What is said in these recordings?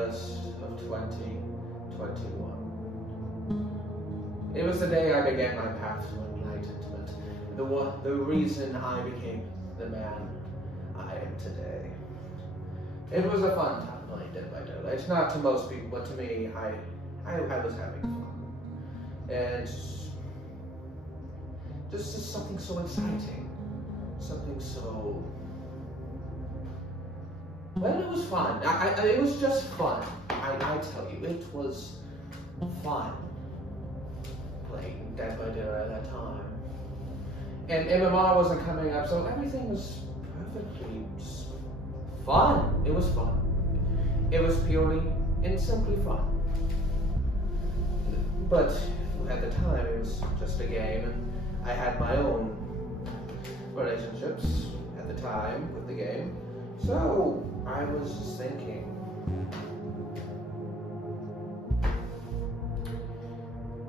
1st of 2021. It was the day I began my path to enlightenment. The reason I became the man I am today. It was a fun time playing Dead by Daylight. Not to most people, but to me, I was having fun. And just something so exciting. Something so... Well, it was fun. It was just fun. I tell you, it was fun playing Dead by Daylight at that time. And MMR wasn't coming up, so everything was perfectly just fun. It was fun. It was purely and simply fun. But at the time, it was just a game, and I had my own relationships at the time with the game. So I was just thinking,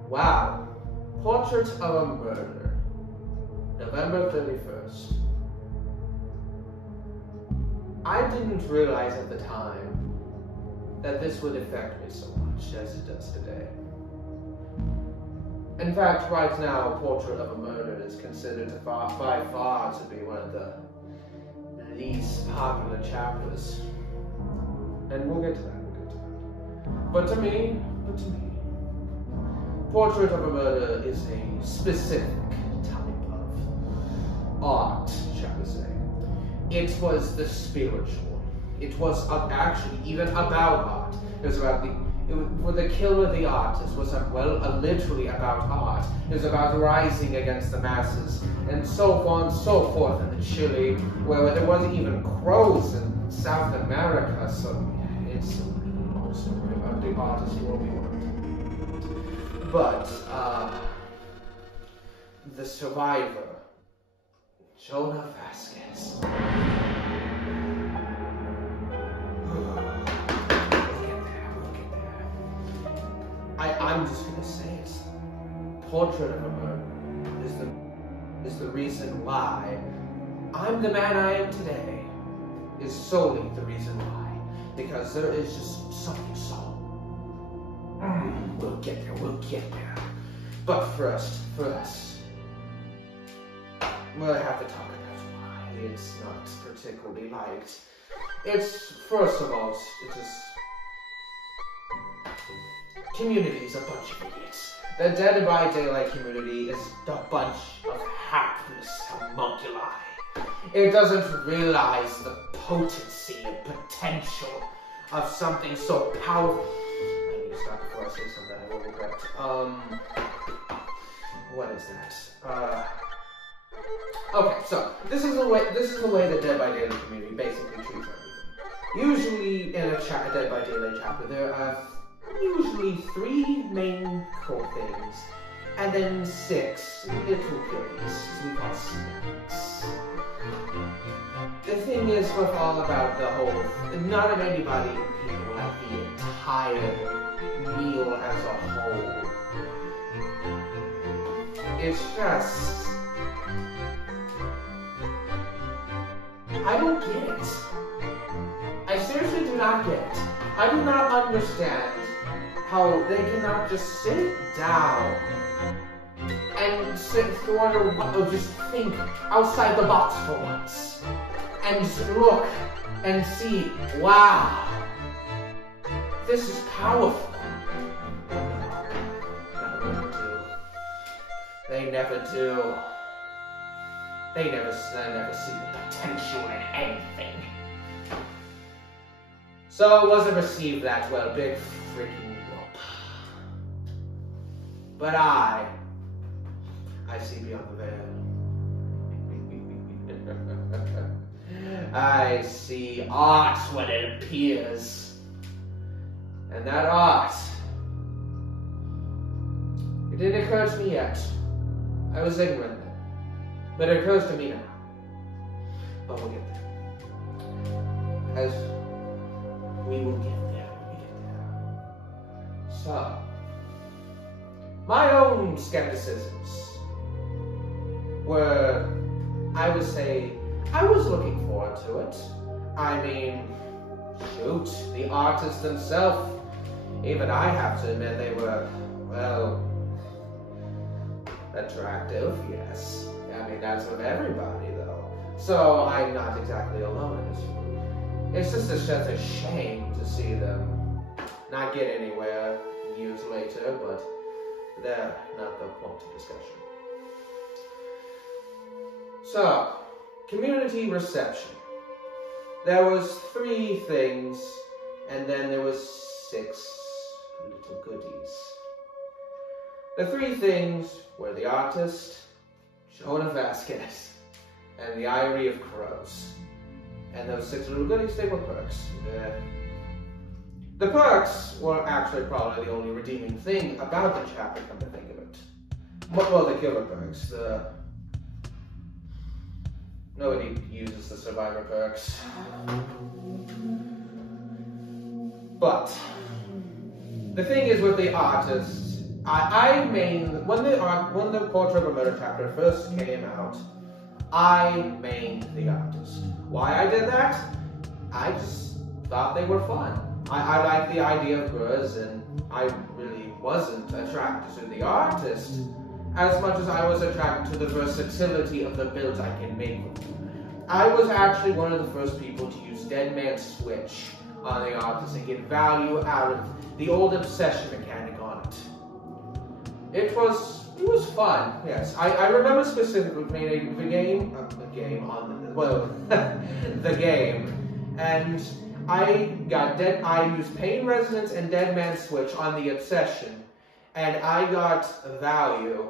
wow, Portrait of a Murder, November 31st. I didn't realize at the time that this would affect me so much as it does today. In fact, right now, Portrait of a Murder is considered by far to be one of the least popular chapters. And we'll get to that, But to me, Portrait of a Murder is a specific type of art, shall we say. It was the spiritual. It was actually even about art. It was about for the kill of the artist was literally about art. It was about rising against the masses, and so on and so forth in the Chile, where there wasn't even crows in South America. So it's a long story about the artist who we were. But the survivor, Jonah Vasquez. I'm just gonna say it. Portrait of a Murder is the reason why I'm the man I am today. Is solely the reason why. Because there is just something so... we'll get there. But first, we'll have to talk about why it's not particularly liked. It's, first of all, it's just... Community is a bunch of idiots. The Dead by Daylight community is a bunch of hapless homunculi. It doesn't realize the potency and potential of something so powerful. I need to stop before I say something I will regret. What is that? Okay, so this is the way the Dead by Daylight community basically treats everything. Usually in a Dead by Daylight chapter, there are usually 3 main core things, and then 6 little goodies, we call snacks. The thing is with all about the whole, not anybody people have the entire meal as a whole. It's just, I don't get it. I seriously do not get it. I do not understand how they cannot just sit down and sit or just think outside the box for once and just look and see, wow, this is powerful. They never do. They never see the potential in anything. So it wasn't received that well, big freaking whoop. But I see beyond the veil. I see art when it appears. And that art, it didn't occur to me yet. I was ignorant then. But it occurs to me now. But we'll get there. As we will get there. So, my own skepticisms were, I would say, I was looking forward to it. I mean, Shoot, the artist himself. Even I have to admit they were, well, attractive, yes. I mean, that's with everybody, though. So I'm not exactly alone in this room. It's just such a shame to see them not get anywhere years later, but they're not the point of discussion. So, community reception. There was 3 things, and then there was 6 little goodies. The 3 things were the artist, Jonah Vasquez, and the Eyrie of Crows. And those 6 little goodies, they were perks. The perks were actually probably the only redeeming thing about the chapter, come to think of it. Well, the killer perks. Nobody uses the survivor perks. But the thing is with the artists, when the Portrait of a Murder chapter first came out, I mained the artist. Why I did that? I just thought they were fun. I liked the idea of Grizz, and I really wasn't attracted to the artist as much as I was attracted to the versatility of the builds I can make. I was actually one of the first people to use Dead Man's Switch on the artist and get value out of the old obsession mechanic on it. It was fun, yes. I remember specifically playing the game, and I used Pain Resonance and Dead Man's Switch on the obsession, and I got value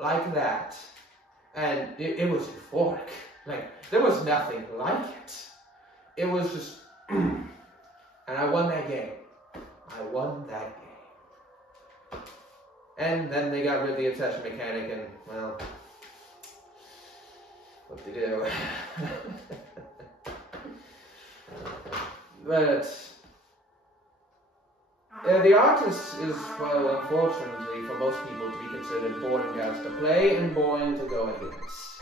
like that, and it was euphoric. Like, there was nothing like it. It was just, and I won that game. I won that game. And then they got rid of the obsession mechanic, and, well, what they do. But the artist is, well, unfortunately, for most people, to be considered boring guys to play and boring to go against.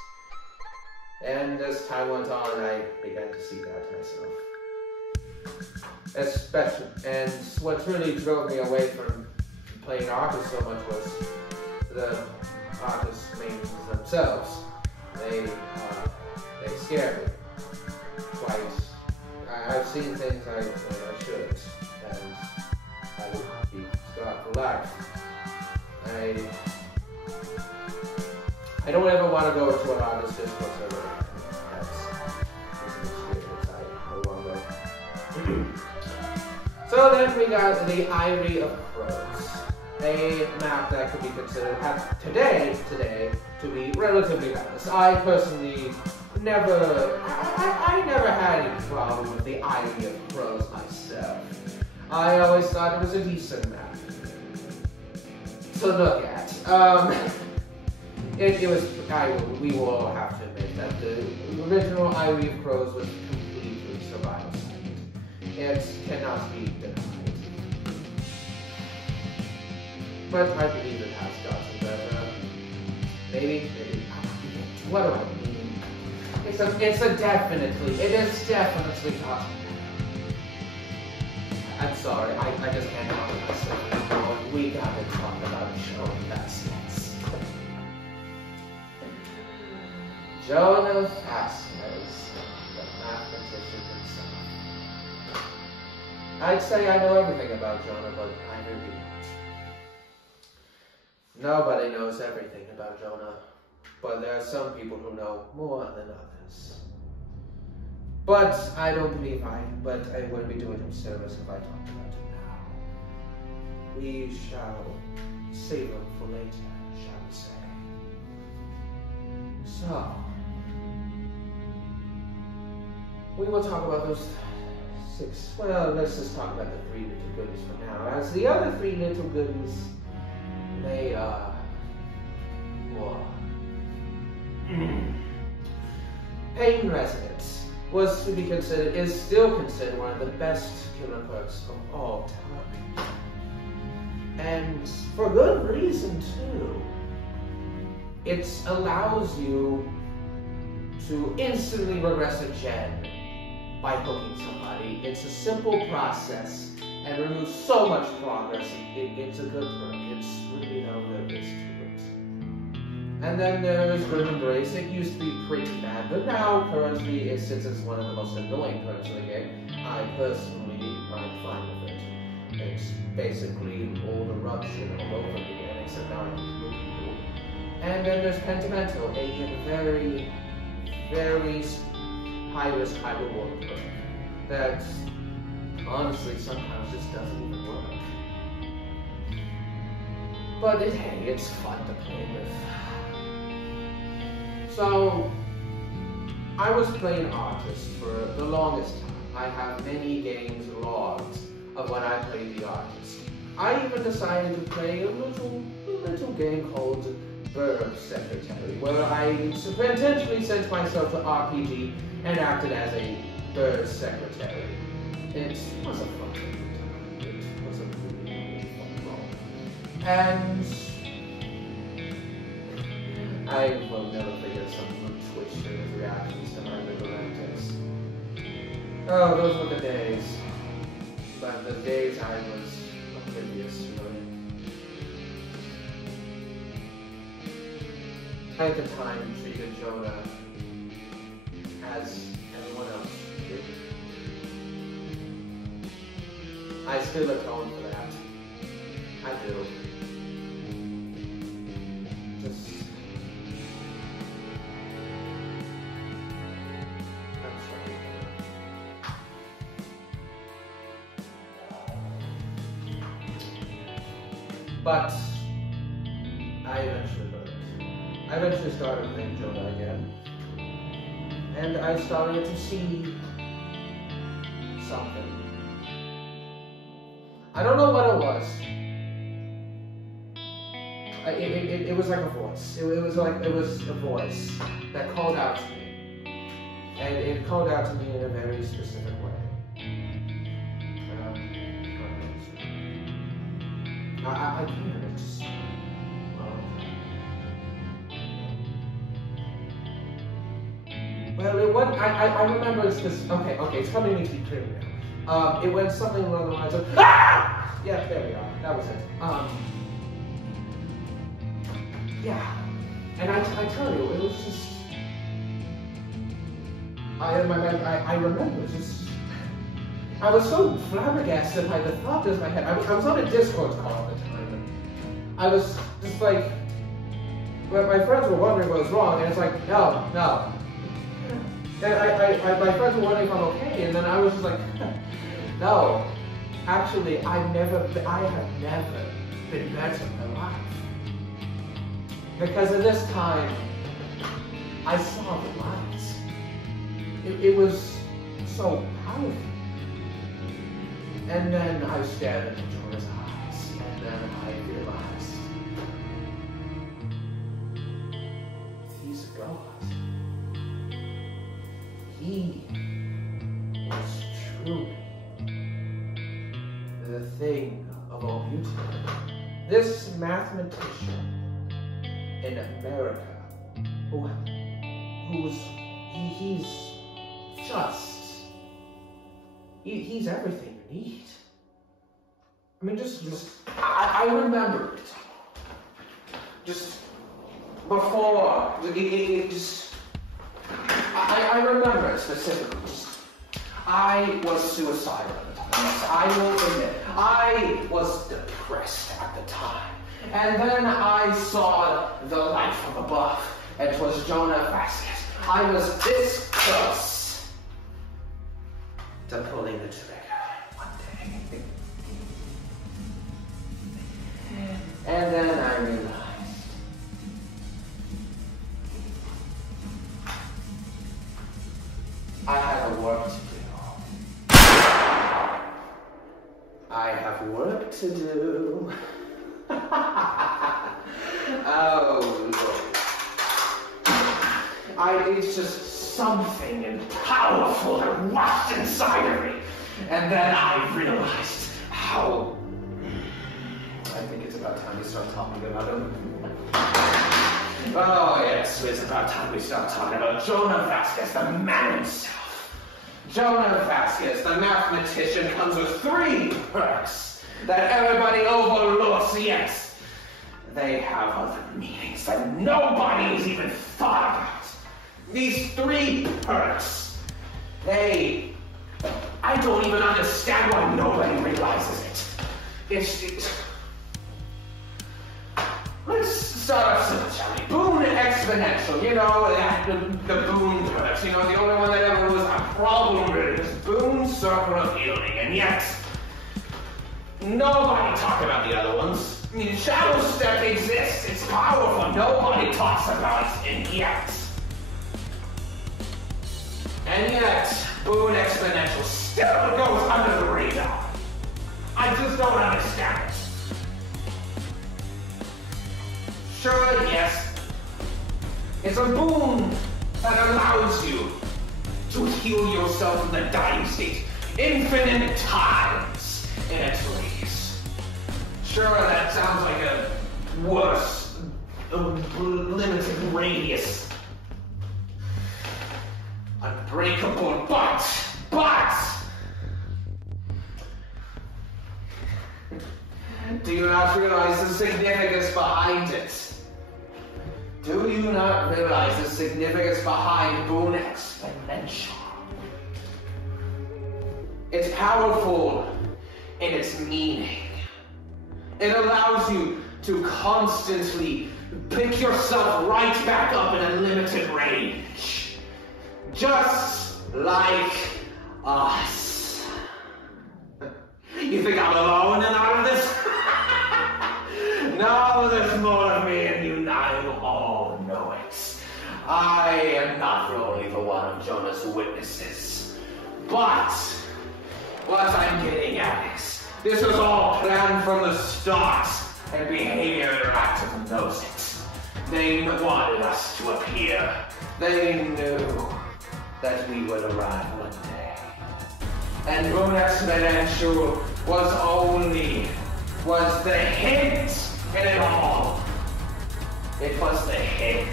And as time went on, I began to see that myself. Especially, and what really drove me away from playing artists so much was the artists' names themselves. They scared me quite. I've seen things I shouldn't, and I would be scarred for life. I don't ever want to go to an artist just whatsoever. That's an experience I no longer. So then we got the Eyrie of Crows, a map that could be considered today to be relatively balanced. I personally never had any problem with the Eyrie of Crows myself. I always thought it was a decent map to look at. We will all have to admit that the original Eyrie of Crows was completely survival-sided. It cannot be denied. But I believe it has gotten better. Maybe. What do I mean? It is definitely gotten better. I'm sorry, I just can't help myself anymore. We gotta talk about Jonah Vasquez. Jonah Vasquez, the mathematician himself. I'd say I know everything about Jonah, but I really don't. Nobody knows everything about Jonah, but there are some people who know more than others. But I don't believe I wouldn't be doing him service if I talked about him now. We shall save him for later, shall we say. So, we will talk about those 6, well, let's just talk about the 3 little goodies for now. As the other 3 little goodies, they are more. Pain Resonance is still considered one of the best killer perks of all time. And for good reason too. It allows you to instantly regress a gen by hooking somebody. It's a simple process and removes so much progress. It's a good perk. It's really no there is to it. And then there's Grim Embrace. It used to be pretty bad, but now currently it sits as one of the most annoying perks in the game. I personally am fine with it. It's basically all the eruption all over again, except now I can heal people. And then there's Pentimento, a very, very high risk, high reward perk that honestly sometimes just doesn't even work. But hey, it's fun to play with. So, I was playing Artist for the longest time. I have many games logged of when I played the Artist. I even decided to play a little game called Bird Secretary, where I intentionally sent myself to RPG and acted as a bird secretary. It was a fun time. It was a really fun role. And I will never forget some of Twitch streamers' reactions to my little antics. Oh, those were the days. But the days I was oblivious, really. I at the time treated Jonah as everyone else did. I still atone for that. I do. Just... I'm sorry. But I eventually learned. I eventually started playing Jonah again. And I started to see something. I don't know what it was. It was like a voice. It was a voice that called out to me. And it called out to me in a very specific way. I can't. It's well, it went. I remember it's this. Okay, it's coming to keep clear now. It went something along the lines of ah! Yeah, there we are. That was it. Yeah. And I tell you, it was just. I remember just. I was so flabbergasted by the thought in my head. I was on a Discord call at the time, and I was just like, well, my friends were wondering what was wrong, and it's like, no. And my friends were wondering if I'm okay, and then I was just like, no, actually, I have never been better in my life. Because at this time, I saw the lights. It was so powerful. And then I stared into Jonah's eyes, and then I realized he's a god. He was truly the thing of all beauty. This mathematician in America, he's everything you need. I mean, I remember it. Just before, I remember it specifically. I was suicidal at the time. Yes, I will admit, I was depressed at the time. And then I saw the light from above, and it was Jonah Vasquez. I was this close to pulling the trigger one day. And then I realized I have work to do. I have work to do. Oh, Lord. It's just something powerful that rushed inside of me. And then I realized how... I think it's about time we start talking about him. Oh, yes, it's about time we start talking about Jonah Vasquez, the man himself. Jonah Vasquez, the mathematician, comes with 3 perks that everybody overlooks, yet they have other meanings that nobody's even thought about. These 3 perks, I don't even understand why nobody realizes it. Let's start off simple, shall we? Boon exponential, you know, the boon perks, you know, the only one that ever was a problem really was boon circle of healing, and yet nobody talked about the other ones. I mean, Shadow Step exists, it's powerful, nobody talks about it, and yet, boon exponential still goes under the radar. I just don't understand it. Sure, yes, it's a boon that allows you to heal yourself in the dying state infinite times in its release. Sure, that sounds like a worse, limited radius, unbreakable, but, do you not realize the significance behind it? Do you not realize the significance behind boon exponential? It's powerful in its meaning. It allows you to constantly pick yourself right back up in a limited range. Just like us. You think I'm alone in all of this? No, there's more of me and you now all know it. I am not only the one of Jonah's witnesses, but what I'm getting at is, this was all planned from the start, and Behavior Interactive knows it. They wanted us to appear. They knew that we would arrive one day. And Boon Exponential was the hint in it all. It was the hint.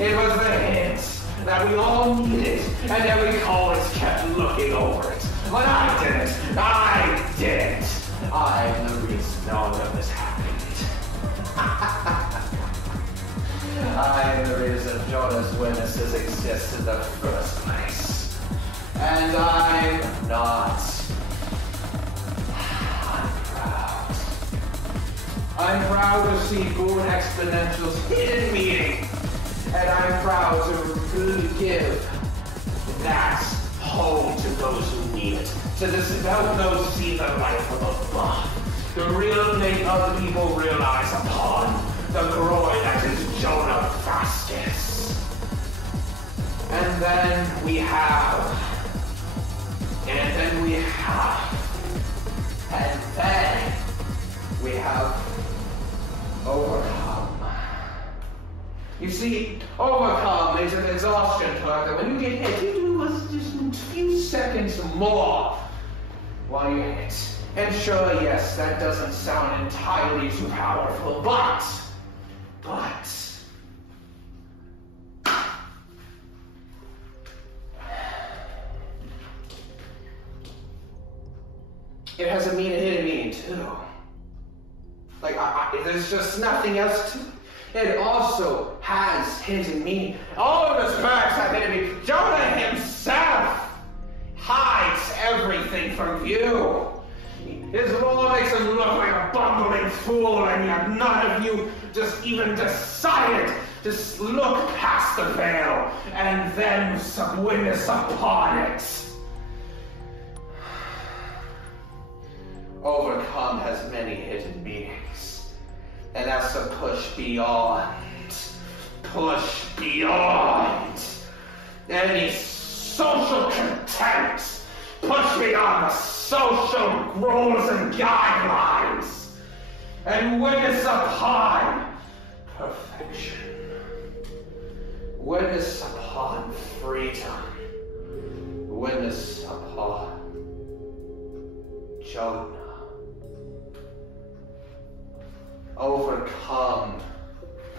It was the hint that we all needed, and every always kept looking over it. But I didn't. I'm the reason all of this happened. I'm the reason Jonah's witnesses exist in the first place. And I'm not. I'm proud to see Boon Exponential's hidden meaning, and I'm proud to give that home to those who need it, to dispel those who see the light from above, to really make other people realize upon the glory that is Jonah Vasquez. And then we have overcome. You see, overcome is an exhaustion perk that when you get hit, you do just a few seconds more while you hit. And sure, yes, that doesn't sound entirely too powerful, but it has a hidden meaning too. Like, there's just nothing else to it. It also has hidden meaning. All of his facts have hidden meaning. Jonah himself hides everything from view. His law makes him look like a bumbling fool, and yet none of you just even decided to look past the veil and then witness upon it. Overcome has many hidden meanings, and that's to push beyond any social contempt, push beyond the social rules and guidelines, and witness upon perfection, witness upon freedom, witness upon Jonah. Overcome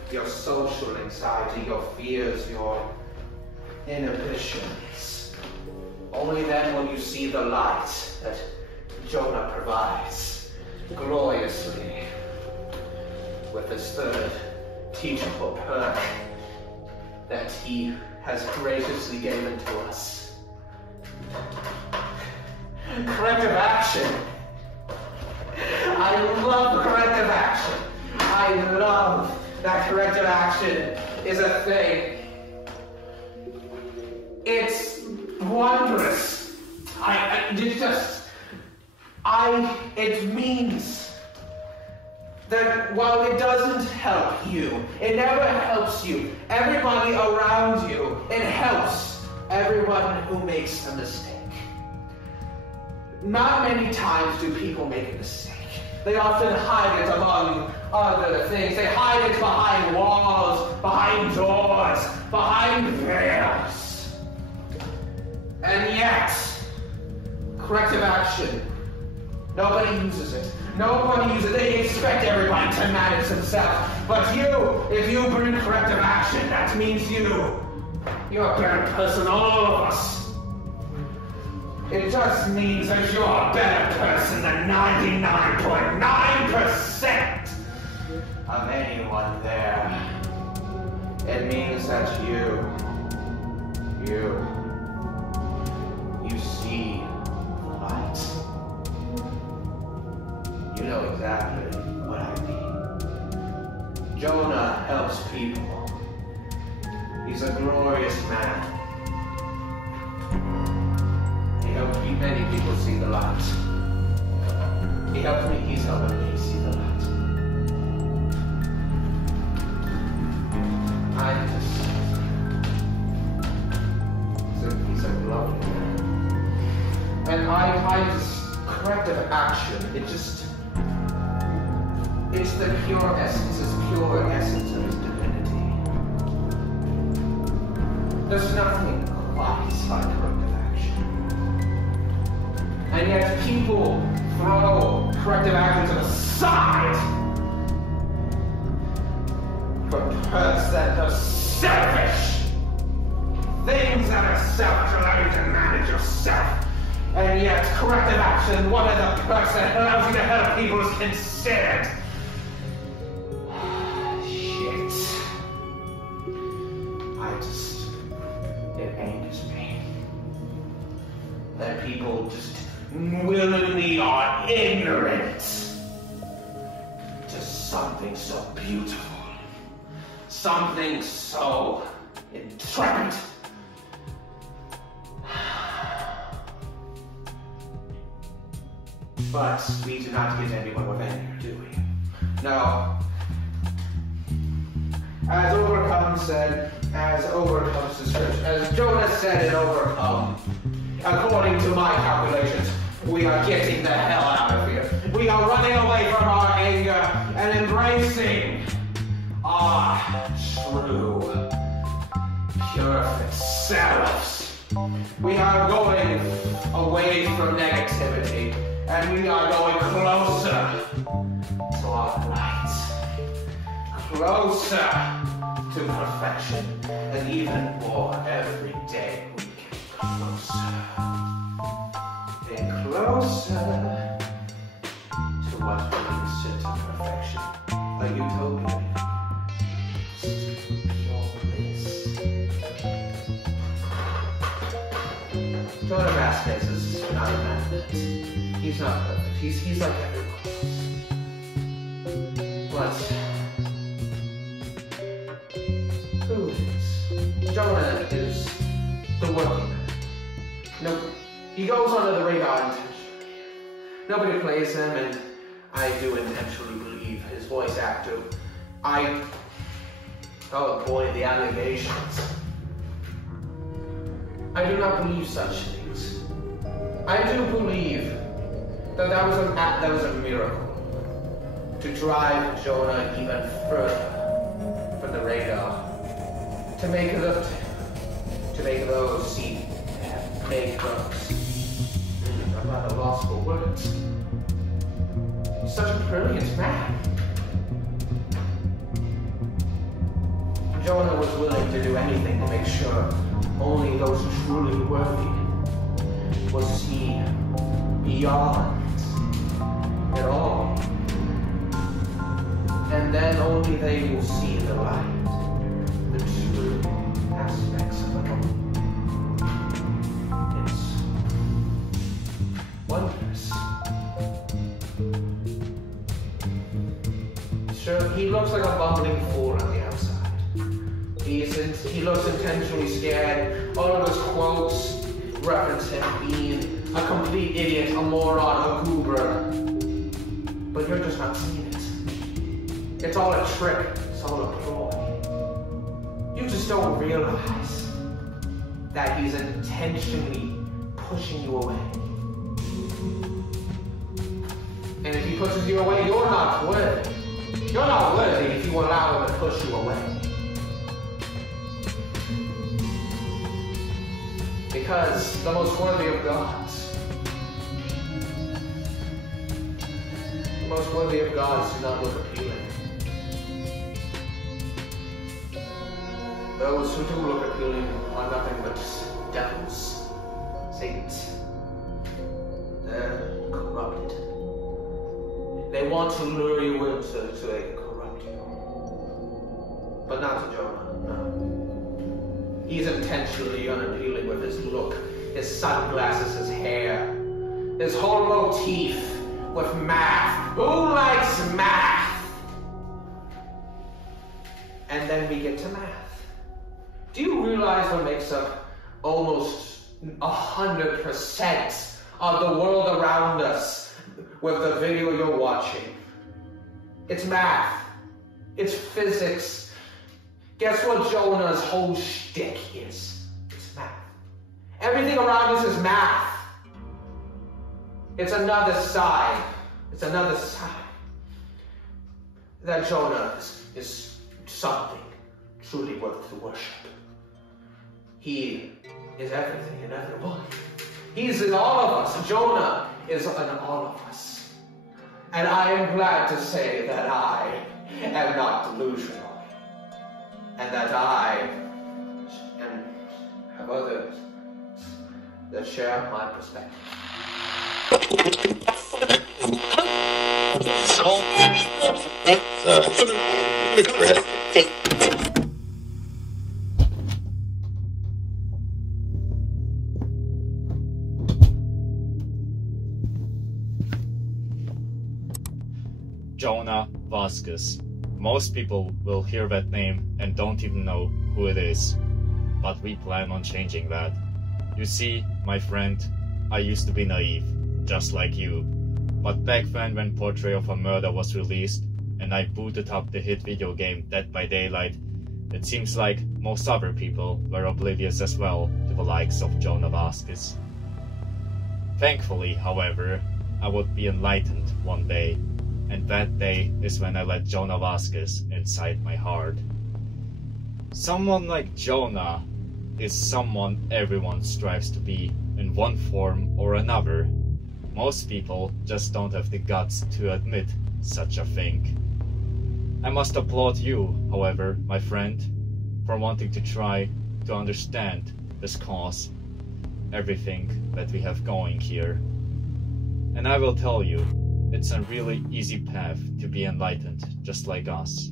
your social anxiety, your fears, your inhibitions. Only then will you see the light that Jonah provides gloriously with this third teachable perk that he has graciously given to us. Corrective action. I love corrective action. I love that corrective action is a thing. It's wondrous. It means that while it doesn't help you, it never helps you, everybody around you, it helps everyone who makes a mistake. Not many times do people make a mistake. They often hide it among other things. They hide it behind walls, behind doors, behind veils. And yet, corrective action, nobody uses it. Nobody uses it. They expect everybody to manage themselves. But you, if you bring corrective action, that means you're a better person, all of us. It just means that you're a better person than 99.9% of anyone there. It means that you see the light. You know exactly what I mean. Jonah helps people. He's a glorious man. He helped many people see the light. He helped me, he's helping me see the light. He's a lovely man. And I just, corrective action, it's the pure essence, it's pure essence of his divinity. There's nothing quite like corrective action. And yet people throw corrective action to the side for perks that are selfish. Things that are selfish, allow you to manage yourself. And yet corrective action, one of the perks that allows you to help people is considered. Shit. It angers me that people just willingly are ignorant to something so beautiful, something so intrepid. But we do not get anyone with anger, do we? No. As overcome said, as overcomes the scripture, as Jonah said in Overcome, according to my calculations, we are getting the hell out of here. We are running away from our anger and embracing our true, perfect selves. We are going away from negativity, and we are going closer to our light, closer to perfection, and even more every day we get closer and closer to what we consider perfection, a utopia. Jonah Vasquez is not a magnet. He's not perfect. He's like everyone else. But who is? Jonah is the working man. No, he goes under the radar intentionally. Nobody plays him, and I do intentionally believe his voice actor. Oh boy, the allegations. I do not believe such things. I do believe that that was a miracle to drive Jonah even further from the radar, to make those see, make those. I'm at a loss for words. He's such a brilliant man. Jonah was willing to do anything to make sure only those truly worthy will see beyond it all. And then only they will see the light, the true aspects of it all. It's wondrous. Sure, he looks like a bumbling fool on the outside. He looks intentionally scared. All of his quotes reference him being a complete idiot, a moron, a goober. But you're just not seeing it. It's all a trick. It's all a ploy. You just don't realize that he's intentionally pushing you away. And if he pushes you away, you're not worthy. You're not worthy if you allow him to push you away. Because the most worthy of gods, do not look appealing. Those who do look appealing are nothing but devils, Satans. They're corrupted. They want to lure you into so they can corrupt you. But not to Jonah, no. He's intentionally unappealing with his look, his sunglasses, his hair, his whole motif with math. Who likes math? And then we get to math. Do you realize what makes up almost 100% of the world around us with the video you're watching? It's math. It's physics. Guess what Jonah's whole shtick is? It's math. Everything around us is math. It's another side. It's another side. That Jonah is something truly worth the worship. He is everything and everyone. He's in all of us. Jonah is in all of us. And I am glad to say that I am not delusional. And that I have others that share my perspective. Jonah Vasquez. Most people will hear that name and don't even know who it is. But we plan on changing that. You see, my friend, I used to be naive, just like you. But back then when Portrait of a Murder was released, and I booted up the hit video game Dead by Daylight, it seems like most other people were oblivious as well to the likes of Jonah Vasquez. Thankfully, however, I would be enlightened one day, and that day is when I let Jonah Vasquez inside my heart. Someone like Jonah is someone everyone strives to be in one form or another. Most people just don't have the guts to admit such a thing. I must applaud you, however, my friend, for wanting to try to understand this cause, everything that we have going here. And I will tell you, it's a really easy path to be enlightened, just like us.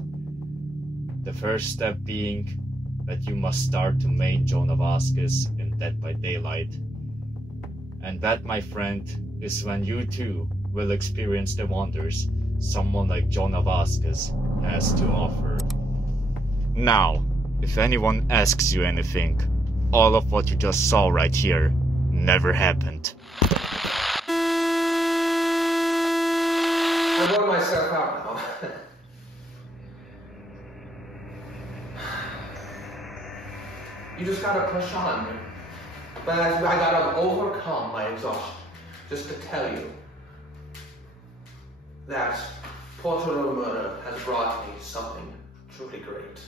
The first step being that you must start to main Jonah Vasquez in Dead by Daylight. And that, my friend, is when you too will experience the wonders someone like Jonah Vasquez has to offer. Now, if anyone asks you anything, all of what you just saw right here never happened. I'm going myself out now. You just gotta push on. But I gotta overcome my exhaustion just to tell you that Portrait of a Murder has brought me something truly great.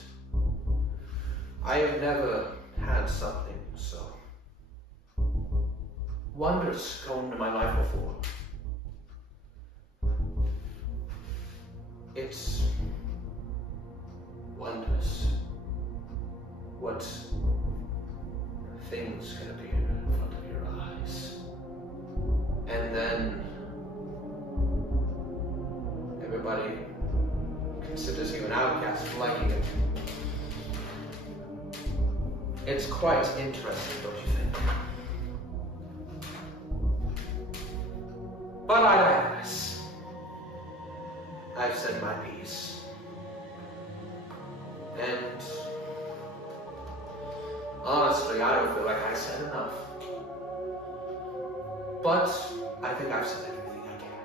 I have never had something so wondrous go into my life before. It's wondrous what things can appear in front of your eyes. And then everybody considers you an outcast for liking it. It's quite interesting, don't you think? But I digress. I've said my piece. And honestly, I don't feel like I said enough. But I think I've said everything I can.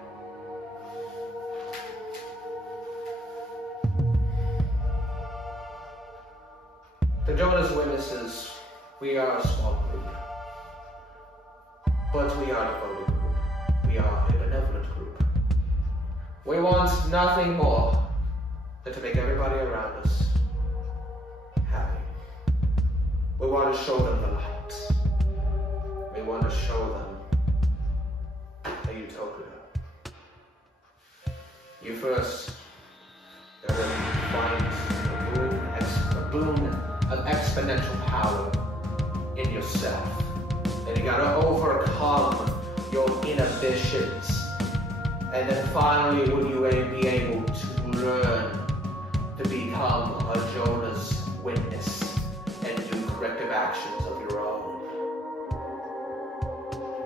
The Jonah's Witnesses, we are a small group. But we are a devoted group. We are a benevolent group. We want nothing more than to make everybody around us happy. We want to show them the light. We want to show them a utopia. You first gotta find a boon of exponential power in yourself. And you gotta overcome your inhibitions. And then finally, will you be able to learn to become a Jonah's witness and do corrective actions of your own.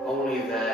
Only then